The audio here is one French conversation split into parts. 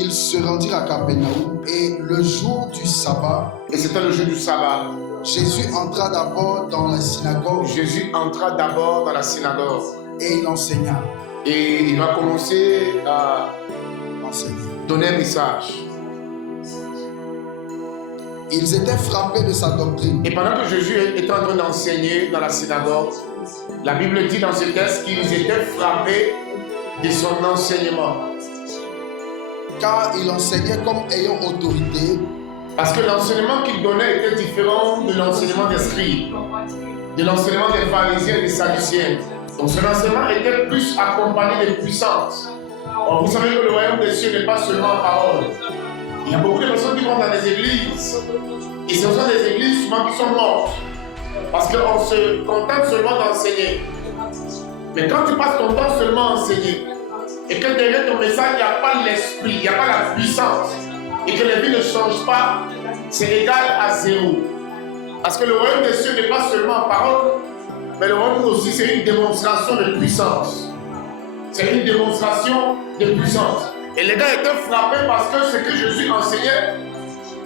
ils se rendirent à Capernaum et le jour du sabbat, Et c'était le jour du sabbat. Jésus entra d'abord dans la synagogue Jésus entra d'abord dans la synagogue et il enseigna. et il va commencer à Enseigner. donner un message. Ils étaient frappés de sa doctrine, Et pendant que Jésus était en train d'enseigner dans la synagogue, la Bible dit dans ce texte qu'ils étaient frappés de son enseignement. car il enseignait comme ayant autorité, Parce que l'enseignement qu'il donnait était différent de l'enseignement des scribes, de l'enseignement des pharisiens et des sadduciens. Donc son enseignement était plus accompagné de puissance. Or, vous savez que le royaume des cieux n'est pas seulement en parole. Il y a beaucoup de personnes qui vont dans les églises. Et ce sont des églises souvent qui sont mortes. Parce qu'on se contente seulement d'enseigner. Mais quand tu passes ton temps seulement à enseigner, et que derrière ton message, il n'y a pas l'esprit, il n'y a pas la puissance, et que les vies ne changent pas, c'est égal à zéro. Parce que le royaume des cieux n'est pas seulement en parole, mais le royaume aussi, c'est une démonstration de puissance. C'est une démonstration de puissance. Et les gars étaient frappés parce que ce que Jésus enseignait,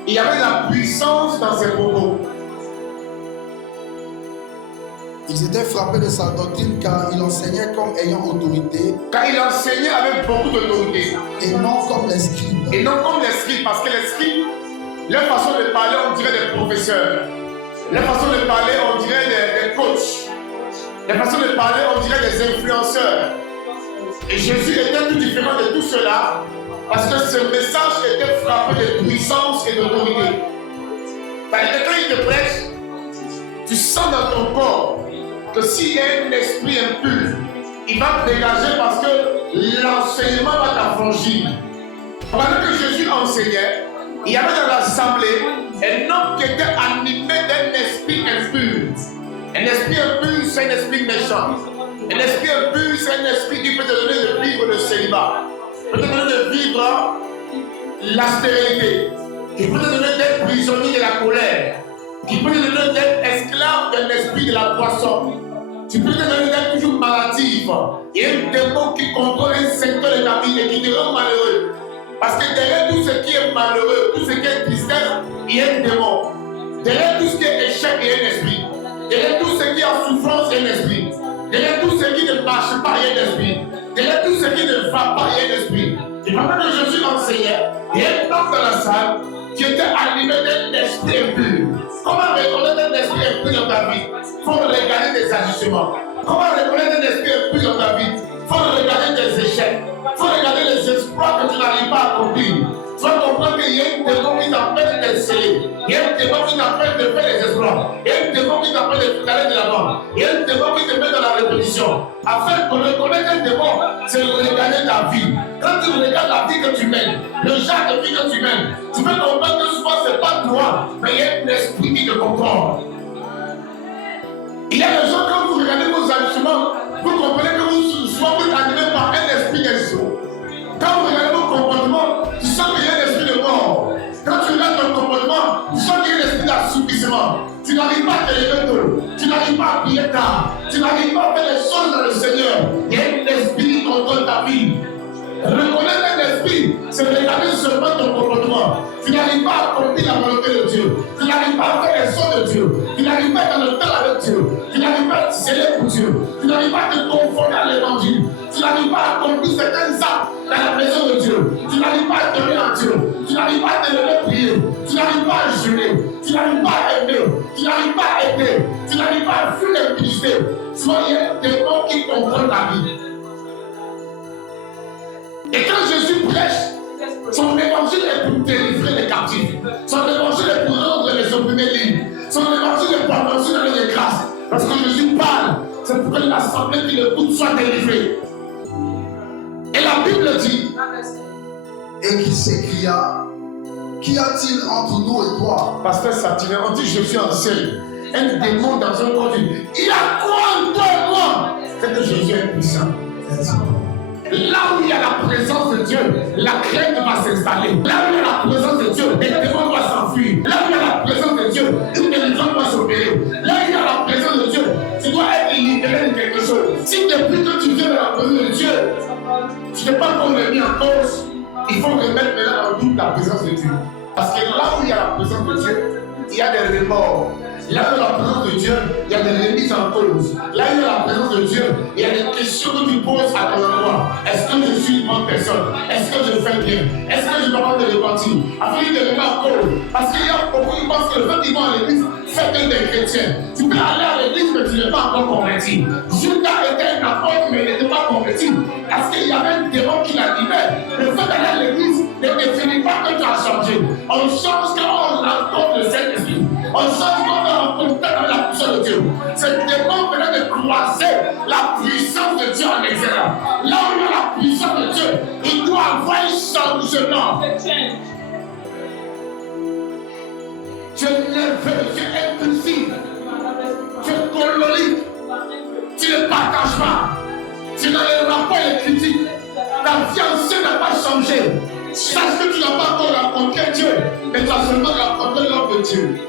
il y avait la puissance dans ses propos. ils étaient frappés de sa doctrine car il enseignait comme ayant autorité Car il enseignait avec beaucoup d'autorité. et non comme les scribes. Et non comme les scribes, parce que les scribes, leur façon de parler, on dirait des professeurs. Leur façon de parler, on dirait des coachs. Leur façon de parler, on dirait des influenceurs. Et Jésus était tout différent de tout cela, parce que ce message était frappé de puissance et d'autorité. C'est-à-dire que quand il te prêche, tu sens dans ton corps que s'il y a un esprit impur, il va te dégager parce que l'enseignement va t'affranchir. Pendant que Jésus enseignait, il y avait dans l'assemblée un homme qui était animé d'un esprit impur. Un esprit impur, c'est un esprit méchant. Un esprit impur, c'est un esprit qui peut te donner de vivre le célibat, peut te donner de vivre la stérilité, qui peut te donner d'être prisonnier de la colère, qui peut te donner d'être esclave d'un esprit de la poisson. Tu peux te donner d'être toujours maladif. Il y a un démon qui contrôle un secteur de ta vie et qui te rend malheureux. Parce que derrière tout ce qui est malheureux, tout ce qui est tristesse, il y a un démon. Derrière tout ce qui est échec, il y a un esprit. Derrière tout ce qui est en souffrance, il y a un esprit. Derrière tout ce qui ne marche pas, il y a un esprit. Derrière tout ce qui ne va pas, il y a un esprit. Et pendant que Jésus enseignait, il y a un homme dans la salle qui était animé d'un esprit impur. Comment reconnaître un esprit impur dans ta vie? Il faut regarder tes agissements. Comment reconnaître un esprit impur dans ta vie? Il faut regarder tes échecs. Il faut regarder les espoirs que tu n'arrives pas à accomplir. Tu vas comprendre qu'il y a un démon qui t'empêche d'exceller. Il y a un démon qui t'empêche de faire les exploits. Il y a un démon qui t'empêche d'aller de l'avant. Il y a un démon qui te met dans la répétition. Afin de reconnaître un démon, c'est regarder ta vie. Quand tu regardes la vie que tu mènes, le genre de vie que tu mènes, tu peux comprendre que souvent ce n'est pas toi, mais il y a un esprit qui te contrôle. Il y a des gens, quand vous regardez vos agissements, vous comprenez que vous êtes animé par un esprit d'insou. Quand vous regardez vos comportements, tu sens qu'il y a un esprit de mort. Quand tu regardes ton comportement, tu sens qu'il y a un esprit d'assouplissement. Tu n'arrives pas à te lever tôt. Tu n'arrives pas à prier tard. Tu n'arrives pas à faire les choses dans le Seigneur. Il y a un esprit qui contrôle ta vie. Reconnaître un esprit, c'est regarder seulement ton comportement. Tu n'arrives pas à accomplir la volonté de Dieu. Tu n'arrives pas à faire les choses de Dieu. Tu n'arrives pas à être dans le temps avec Dieu. Tu n'arrives pas à te sceller pour Dieu. Tu n'arrives pas à te conformer à l'évangile. Tu n'arrives pas à accomplir certains actes dans la maison de Dieu. Tu n'arrives pas à donner à Dieu. Tu n'arrives pas à te lever prier. Tu n'arrives pas à jurer. Tu n'arrives pas à aimer. Tu n'arrives pas à aider. Tu n'arrives pas à fuir l'impunité. Soyez des démons qui contrôlent ta vie. Et quand Jésus prêche, son évangile est pour délivrer les captifs. Son évangile est pour rendre les opprimés libres. Son évangile est pour annoncer les grâces. Parce que Jésus parle, c'est pour que l'assemblée qui l'écoute soit délivrée. Et la Bible dit, Et qui s'écria, qu'y a-t-il entre nous et toi? Pasteur Satiné, on dit Jésus enseigne. Un démon dans un corps dit, il y a quoi en toi et moi? C'est que Jésus est puissant. Là où il y a la présence de Dieu, la crainte va s'installer. Là où il y a la présence de Dieu, les démons doivent s'enfuir. Là où il y a la présence de Dieu, une délivrance doit s'opérer. Là où il y a la présence de Dieu, tu dois être libéré de quelque chose. Si depuis que tu viens de la présence de Dieu, tu n'es pas encore remis en cause, il faut remettre mettre maintenant en doute la présence de Dieu. Parce que là où il y a la présence de Dieu, il y a des remords. Là où il y a la présence de Dieu, il y a des remises en cause. Là où il y a la présence de Dieu, il y a des questions que tu poses à ton endroit. Est-ce que je suis une bonne personne? Est-ce que je fais bien? Est-ce que je dois pas me repentir? Afin de remettre en cause. Parce qu'il y a beaucoup qui pensent que le fait qu'ils vont à l'église fait que des chrétiens. Tu peux aller à l'église, mais tu n'es pas encore converti. Judas était un apôtre, mais il n'était pas converti. Parce qu'il y avait un démon qui l'animait. Le fait d'aller à l'église ne définit pas que tu as changé. On change quand on rencontre le Saint-Esprit. On change quand on est en contact avec la puissance de Dieu. C'est le démon venait de croiser la puissance de Dieu en extérieur. Là où il y a la puissance de Dieu, il doit avoir un changement. Tu es nerveux, tu es impulsif, tu es colérique, tu ne partages pas, tu n'as les rapports et les critiques, ta fiancée n'a pas changé. Sache que tu n'as pas encore rencontré Dieu, mais tu as seulement rencontré l'homme de Dieu.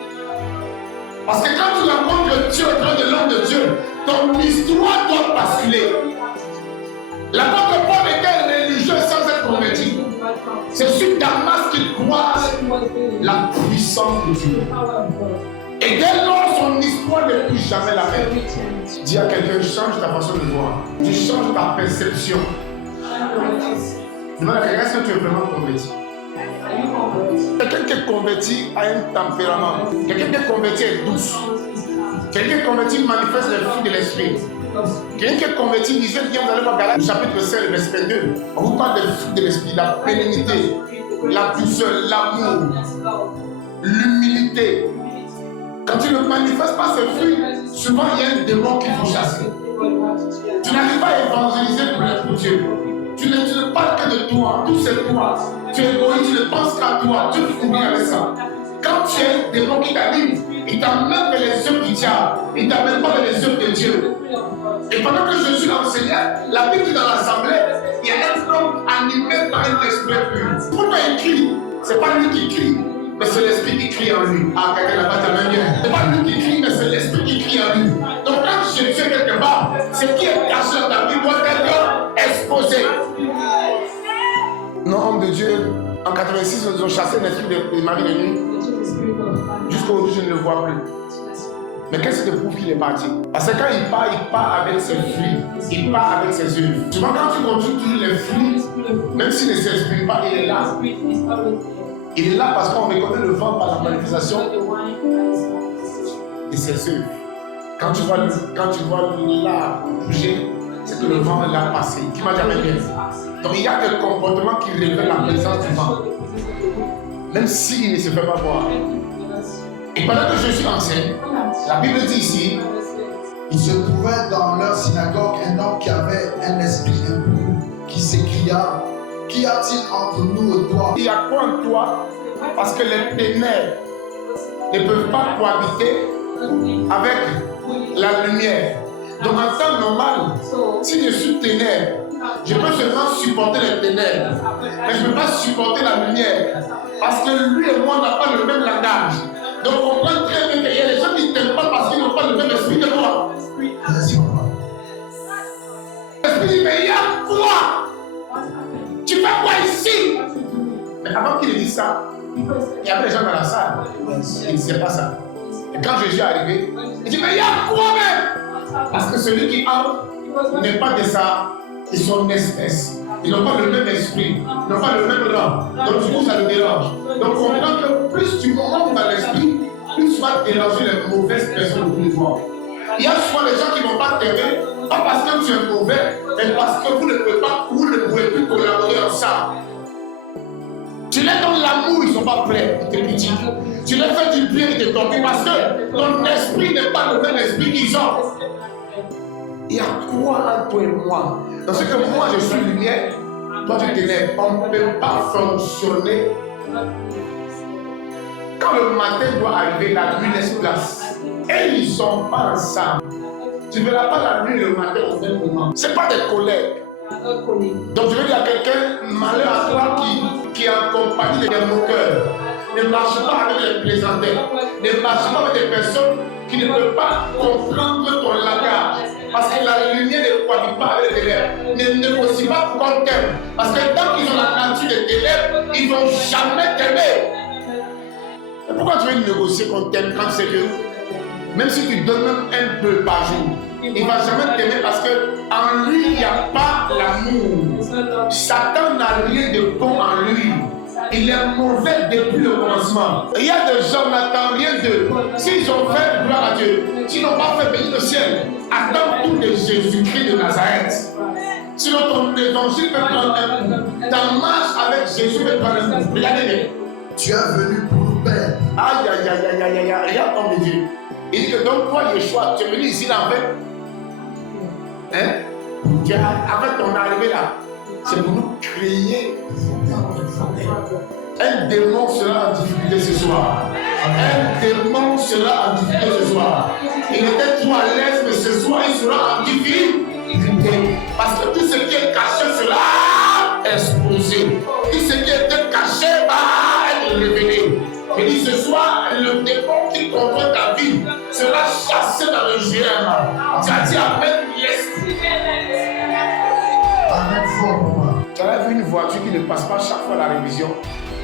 Parce que quand tu rencontres Dieu au travers de l'homme de Dieu, ton histoire doit basculer. L'apôtre Paul était religieux sans être converti. C'est sur Damas qu'il croise la puissance de Dieu. Et dès lors, son histoire n'est plus jamais la même. Dis à quelqu'un, change ta façon de voir. Tu changes ta perception. Demande à quelqu'un, est-ce que tu es vraiment converti? Quelqu'un qui est converti a un tempérament. Quelqu'un qui est converti est douce. Quelqu'un qui est converti manifeste les fruits de l'esprit. Quelqu'un qui est converti disait bien, vous allez voir Galates chapitre 5, verset 2. On vous parle des fruits de l'esprit, la bénignité, la douceur, l'amour, l'humilité. Quand tu ne manifestes pas ces fruits, souvent il y a un démon qu'il faut chasser. Tu n'arrives pas à évangéliser pour Dieu. Tu ne parles que de toi, tout c'est toi. Tu es égoïste, tu ne penses qu'à toi, tu fouilles avec ça. Quand tu as un démon qui t'anime, il t'amène vers les œuvres du diable, il ne t'amène pas vers les œuvres de Dieu. Et pendant que je suis enseignant, la Bible dit dans l'assemblée, il y a un homme animé par un esprit pur. Pourquoi il crie? Ce n'est pas lui qui crie, mais c'est l'esprit qui crie en lui. Ah, quelqu'un n'a pas ta main bien. Ce n'est pas lui qui crie, mais c'est l'esprit qui crie en lui. Donc quand Jésus est quelque part, ce qui est caché dans ta vie doit être exposé. Non, homme de Dieu, en 86, nous ont chassé l'esprit de Marie de nuit. Jusqu'à aujourd'hui, je ne le vois plus. Mais qu'est-ce qui te prouve qu'il est parti? Parce que quand il part avec ses fruits, il part avec ses œuvres. Souvent, quand tu continues toujours les fruits, même s'il ne s'exprime pas, il est là. Il est là parce qu'on reconnaît le vent par la manifestation de ses œuvres. Quand tu vois là bouger, c'est que le vent l'a passé. Qui m'a jamais bien. Donc il y a des comportements qui révèlent la présence du vent. Même s'il ne se fait pas voir. Et pendant que Jésus enseigne, la Bible dit ici, il se trouvait dans leur synagogue un homme qui avait un esprit impur, qui s'écria, qu'y a-t-il entre nous et toi? il y a quoi en toi? Parce que les ténèbres ne peuvent pas cohabiter avec la lumière. Donc en temps normal, si je suis ténèbres, je peux seulement supporter les ténèbres, mais je ne peux pas supporter la lumière. Parce que lui et moi n'avons pas le même langage. Donc on comprend très bien qu'il y a des gens qui ne t'aiment pas parce qu'ils n'ont pas le même esprit que moi. L'esprit dit, mais il y a quoi? Tu fais quoi ici? Mais avant qu'il ait dit ça, il y avait des gens dans la salle. Il ne disait pas ça. Et quand Jésus est arrivé, il dit, mais il y a quoi même? Parce que celui qui entre n'est pas de son espèce. Ils n'ont pas le même esprit, ils n'ont pas le même rang. Donc du coup, ça le dérange. Donc on comprend que plus tu montes dans l'esprit, plus tu vas déranger les mauvaises personnes autour de toi. Il y a souvent des gens qui ne vont pas t'aimer, pas parce que tu es mauvais, mais parce que vous ne pouvez plus collaborer ensemble. Tu les donnes l'amour, ils ne sont pas prêts, ils te critiquent. Tu les fais du bien, ils te tombent parce que ton esprit n'est pas le même esprit qu'ils ont. Il y a quoi entre toi et moi? Dans ce que moi je suis lumière, toi tu ténèbres. On ne peut pas fonctionner. Quand le matin doit arriver, la nuit laisse place. Et ils ne sont pas ensemble. Tu ne verras pas la nuit et le matin au même moment. Ce n'est pas des collègues. Donc je veux dire à quelqu'un, malheur à toi qui est en compagnie des moqueurs. Ne marche pas avec les plaisanteurs. Ne marche pas avec des personnes qui qui ne peut pas comprendre ton langage. Parce que la lumière ne cohabite pas avec les ténèbres. Ne négocie pas pour qu'on t'aime. Parce que tant qu'ils ont la nature des ténèbres, ils ne vont jamais t'aimer. Pourquoi tu veux négocier qu'on t'aime quand c'est que même si tu donnes même un peu par jour, il ne va jamais t'aimer parce qu'en lui, il n'y a pas l'amour. Satan n'a rien de bon en lui. Il est mauvais depuis le commencement. Il y a des gens qui n'attendent rien d'eux. S'ils ont fait gloire à Dieu, s'ils n'ont pas fait bénir le ciel, attends tout de Jésus-Christ de Nazareth. Sinon ton évangile peut prendre un coup. Ta marche avec Jésus peut prendre un coup. Regardez. Tu es venu pour nous perdre. Aïe, aïe, aïe, aïe, aïe, aïe, regarde ton Dieu. Il dit que donc toi, Yeshua, tu es venu ici là avec. Hein? Avec ton arrivée là, c'est pour nous créer. Un démon sera en difficulté ce soir. Un démon sera en difficulté ce soir. Il était trop à l'aise, mais ce soir, il sera en difficulté. Parce que tout ce qui est caché sera exposé. Tout ce qui était caché va être révélé. Il dit ce soir, le démon qui contrôle ta vie sera chassé dans le GM. Tu as dit amen, yes. Amen fort. Tu as vu une voiture qui ne passe pas chaque fois la révision.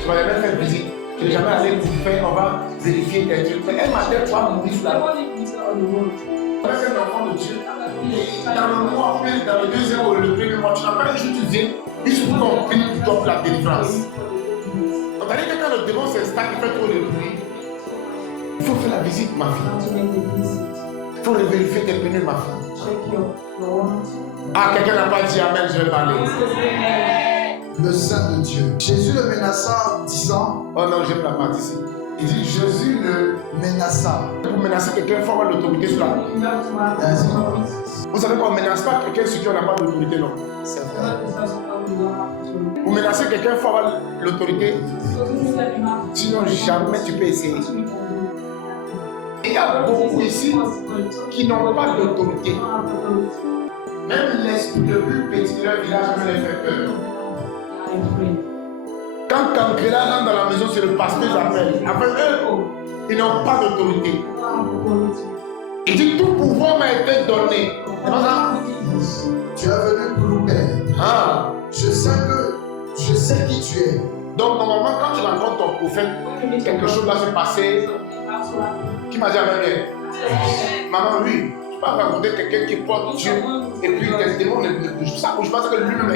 Tu vas jamais faire visite. Tu n'es jamais allé pour faire, on va vérifier tes trucs. Mais un matin, tu vas mourir sur la route. Tu es un enfant de Dieu. Dans le mois, ou bien dans le deuxième ou le premier mois, tu n'as pas un jour, tu viens. Il suffit qu'on prie pour toi pour la délivrance. On t'a dit que quand le démon s'installe, il fait trop de bruit. Il faut faire la visite, ma fille. Il faut vérifier tes pneus, ma fille. Ah, quelqu'un n'a pas dit amen, je vais parler. Le Saint de Dieu. Jésus le menaça, disant. Oh non, j'aime la partie ici. Il dit Jésus le menaça. Pour menacer quelqu'un, il faut avoir l'autorité sur la vie. Vous savez qu'on ne menace pas quelqu'un sur qui on n'a pas d'autorité, non? C'est vrai. Pour menacer quelqu'un, il faut avoir l'autorité. Sinon, jamais tu peux essayer. Il y a beaucoup ici qui n'ont pas d'autorité. Même l'esprit le plus petit de leur village ne les fait peur. Quand Cancrela rentre dans la maison, c'est le pasteur qui appelle. Après eux, ils n'ont pas d'autorité. Il dit tout pouvoir m'a été donné. C'est pas ça? Tu es venu pour nous perdre. Ah. Je sais qui tu es. Donc normalement, quand tu rencontres ton prophète, quelque chose va se passer. Qui m'a dit avec elle? Maman, oui. Tu vas rencontrer quelqu'un qui porte Dieu et puis les démons ne bougent. Ça bouge pas, parce que lui-même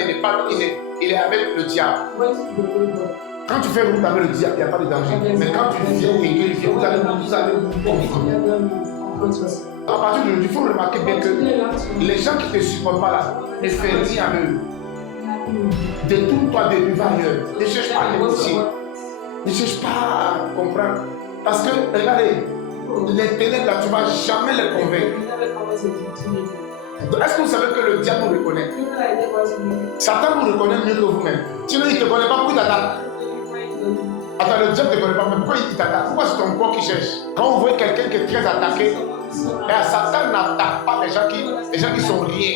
il est avec le diable. Quand tu fais route avec le diable, il n'y a pas de danger. Mais quand tu viens et que vous allez vous confondre. À partir d'aujourd'hui, il faut remarquer bien que les gens qui ne te supportent pas là, ne fais rien à eux. Détourne-toi de lui, va ailleurs. Ne cherche pas à négocier. Ne cherche pas à comprendre. Parce que, regardez, les ténèbres là, tu ne vas jamais les convaincre. Est-ce que vous savez que le diable vous reconnaît? Satan vous reconnaît mieux que vous-même. Sinon, il ne te connaît pas, pourquoi il t'attaque? Attends, le diable ne te connaît pas, mais pourquoi il t'attaque? Pourquoi c'est ton corps qui cherche? Quand on voit quelqu'un qui est très attaqué, Satan n'attaque pas les gens qui sont rien.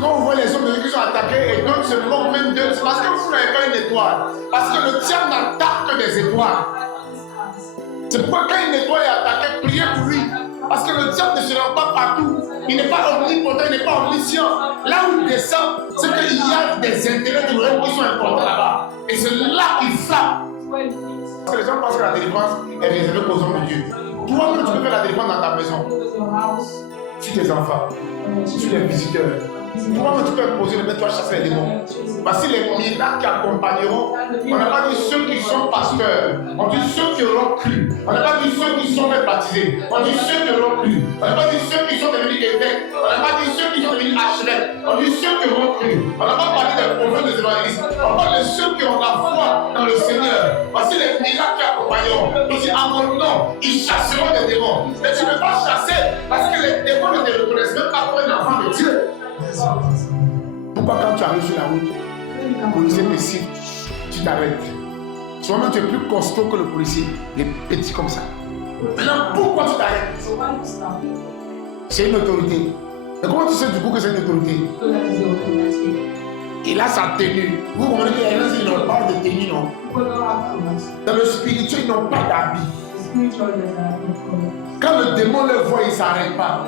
Quand on voit les hommes de Dieu qui sont attaqués et d'autres se moquent même d'eux, c'est parce que vous n'avez pas une étoile. Parce que le diable n'attaque que des étoiles. C'est pourquoi quand une étoile est attaquée, priez pour lui. Parce que le diable ne se rend pas partout. Il n'est pas omnipotent, il n'est pas omniscient. Là où il descend, c'est qu'il y a des intérêts du règne qui sont importants là-bas. Et c'est là qu'il frappe. Parce que les gens pensent que la délivrance est réservée aux hommes de Dieu. Toi-même, tu peux faire la délivrance dans ta maison. Sur tes enfants, sur les visiteurs. Toi-même, tu peux poser le maître, tu vas chasser les démons. Voici les miracles qui accompagneront. On n'a pas dit ceux qui sont pasteurs. On dit ceux qui auront cru. On n'a pas dit ceux qui sont baptisés. On dit ceux qui auront cru. On n'a pas dit ceux qui sont devenus évêques. On n'a pas dit ceux qui sont devenus archevêques. On dit ceux qui auront cru. On n'a pas parlé des prophètes, des évangélistes. On parle de ceux qui ont la foi dans le Seigneur. Voici les miracles qui accompagneront. Il dit en mon nom, ils chasseront des démons. Mais tu ne peux pas chasser parce que les démons ne te reconnaissent même pas comme un enfant de Dieu. Pourquoi quand tu arrives sur la route, le policier te siffle, tu t'arrêtes? Souvent tu es plus costaud que le policier, les petits comme ça. Maintenant, pourquoi tu t'arrêtes? C'est une autorité. Mais comment tu sais du coup que c'est une autorité? Il a sa tenue. Vous comprenez qu'il y a des gens qui n'ont pas de tenue, non? Dans le spirituel, ils n'ont pas d'habit. Quand le démon le voit, il ne s'arrête pas.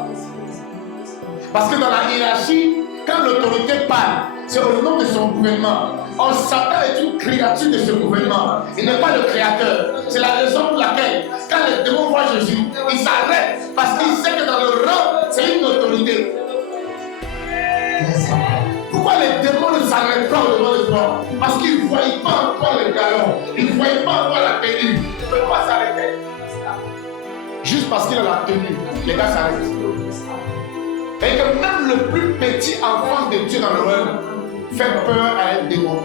Parce que dans la hiérarchie, quand l'autorité parle, c'est au nom de son gouvernement. Or, Satan est une créature de ce gouvernement. Il n'est pas le créateur. C'est la raison pour laquelle, quand le démon voit Jésus, il s'arrête. Parce qu'il sait que dans le rang, c'est une autorité. Pourquoi les démons ne s'arrêtent pas au devant de toi? Parce qu'ils ne voient pas encore le galon. Ils ne voient pas encore la tenue. Ils ne peuvent pas s'arrêter. Juste parce qu'il a la tenue, les gars s'arrêtent. Et que même le plus petit enfant de Dieu dans le monde fait peur à un démon.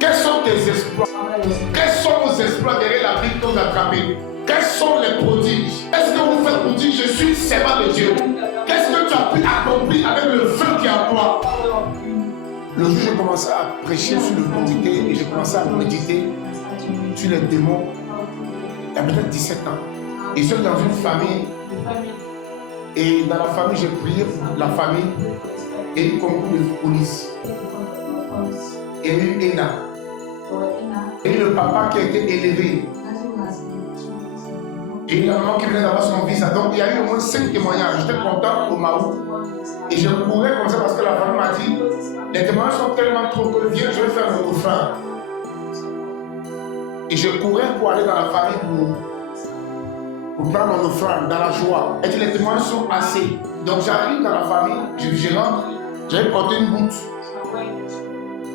Quels sont tes exploits? Quels sont vos exploits derrière la vie que vous attrapez? Quels sont les prodiges? Est-ce que vous faites prodige? Je suis servant de Dieu. Qu'est-ce que tu as pu accomplir avec le feu qui est en toi? Le jour où j'ai commencé à prêcher sur l'autorité et j'ai commencé à méditer sur les démons, il y a peut-être 17 ans. Et je suis dans une famille. Et dans la famille, j'ai prié pour la famille et le concours de police. Et eu Ena. Et le papa qui a été élevé. Et la maman qui venait d'avoir son fils. Donc il y a eu au moins 5 témoignages. J'étais content au Maou. Et je courais comme ça parce que la famille m'a dit les témoignages sont tellement trop que viens, je vais faire mon offrande. Et je courais pour aller dans la famille pour prendre mon offrande dans la joie. Et les témoignages sont assez. Donc j'arrive dans la famille, je rentre, j'avais porté une goutte.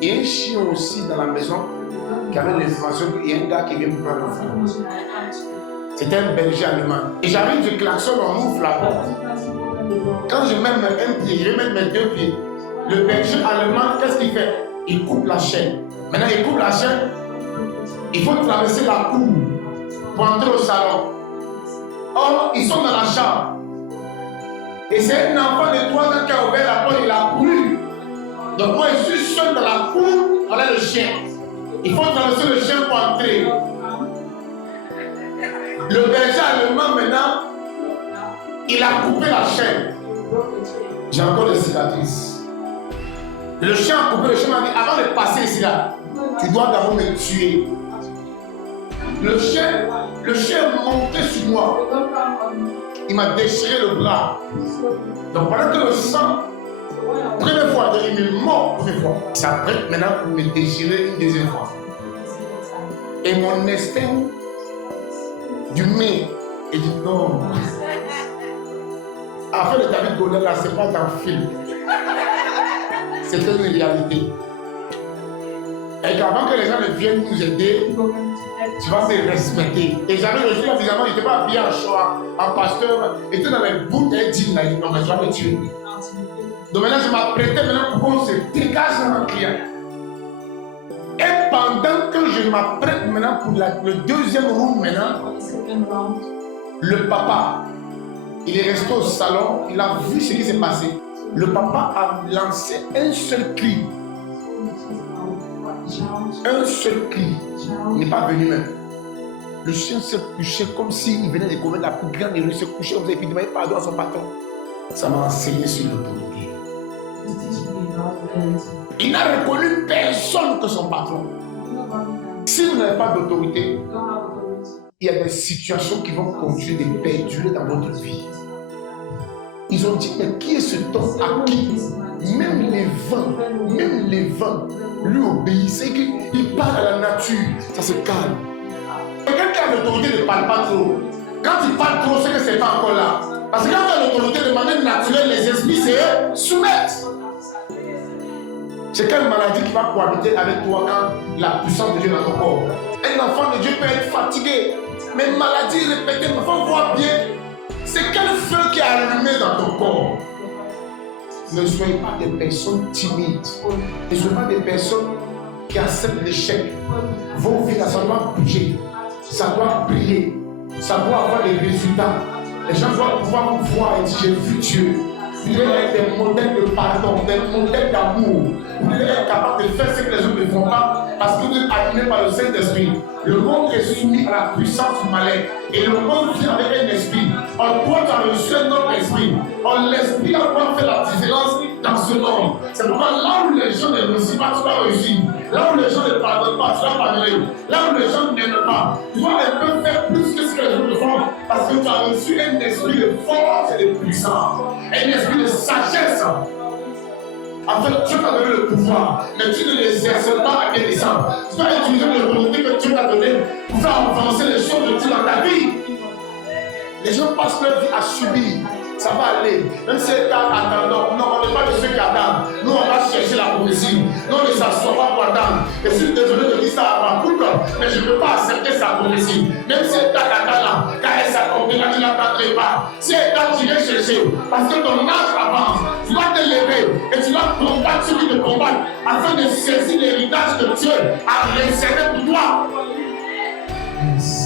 Et un chien aussi dans la maison qui avait l'information qu'il y a un gars qui vient me prendre l'offrande. C'était un berger allemand. Et j'arrive, je klaxonne, on ouvre la porte. Quand je mets un pied, je vais mettre mes 2 pieds. Le berger allemand, qu'est-ce qu'il fait? Il coupe la chaîne. Maintenant, il coupe la chaîne. Il faut traverser la cour pour entrer au salon. Or, ils sont dans la chambre. Et c'est un enfant de 3 ans qui a ouvert la porte, il a couru. Donc moi, je suis seul dans la cour, voilà le chien. Il faut traverser le chien pour entrer. Le berger allemand, maintenant, il a coupé la chaîne. J'ai encore des cicatrices. Le chien a coupé, le chien m'a dit, avant de passer ici là, tu dois d'abord me tuer. Le chien est monté sur moi. Il m'a déchiré le bras. Donc pendant que le sang, première fois, il me mord première fois. Ça prête maintenant pour me déchirer une deuxième fois. Et mon instinct du mais, il dit non. Après le David Godet là, c'est pas dans le film. C'était une réalité. Et qu'avant que les gens ne viennent nous aider, tu vas te respecter. Et j'avais le jour, évidemment, il n'était pas habillé en pasteur, il était dans les bouts et dit, non, mais je vais me tuer. Donc maintenant, je m'apprêtais maintenant pour qu'on se dégage en criant. Et pendant que je m'apprête maintenant pour le deuxième round maintenant, le papa, il est resté au salon, il a vu ce qui s'est passé. Le papa a lancé un seul cri. Un seul cri. Il n'est pas venu même. Le chien s'est couché comme s'il venait de commettre la plus grande erreur. Il s'est couché comme ça et puis il demandait pardon à son patron. Ça m'a enseigné sur l'autorité. Il n'a reconnu personne que son patron. Si vous n'avez pas d'autorité, il y a des situations qui vont continuer de perdurer dans votre vie. Ils ont dit, mais qui est ce homme à qui même les vents lui obéissent et qu'il parle à la nature, ça se calme. Quelqu'un qui a l'autorité ne parle pas trop. Quand il parle trop, c'est que c'est pas encore là. Parce que quand tu as l'autorité de manière naturelle, les esprits se soumettent. C'est quelle maladie qui va cohabiter avec toi quand la puissance de Dieu est dans ton corps? Un enfant de Dieu peut être fatigué, mais maladie répétée, il faut voir bien. C'est quel feu qui est allumé dans ton corps? Ne soyez pas des personnes timides. Ne soyez pas des personnes qui acceptent l'échec. Vos vies, ça doit bouger. Ça doit briller. Ça doit avoir des résultats. Les gens doivent pouvoir vous voir et dire, j'ai vu Dieu. Vous devez être des modèles de pardon, des modèles d'amour. Vous devez être capable de faire ce que les autres ne font pas parce que vous êtes animé par le Saint-Esprit. Le monde est soumis à la puissance du malin. Et le monde vient avec un esprit. En toi, tu as reçu un autre esprit. En l'esprit, on peut faire la différence dans ce monde. C'est pourquoi là où les gens ne réussissent pas, tu vas réussir. Là où les gens ne pardonnent pas, tu vas pardonner. Là où les gens n'aiment pas, tu vas un peu faire plus que ce que les autres font parce que tu as reçu un esprit de force et de puissance, un esprit de sagesse. En fait, Dieu t'a donné le pouvoir, mais tu ne l'exerces pas à quel dessein. Tu dois utiliser le volonté que Dieu t'a donné pour faire avancer les choses de Dieu dans ta vie. Les gens passent leur vie à subir. Ça va aller. Même si c'est attendant. Non, on n'est pas de ceux qui attendent. Nous, on va chercher la prophétie. Nous, on ne s'assoit pas pour attendre. Et je suis désolé de dire ça à ma couple, mais je ne peux pas accepter sa prophétie. Même si elle t'attend là, quand elle s'accomplira, tu n'attendrais pas. Si elle t'a tiré chercher, parce que ton âge avance, tu vas te lever et tu vas combattre celui de combattre afin de saisir l'héritage que Dieu a réservé pour toi. Yes.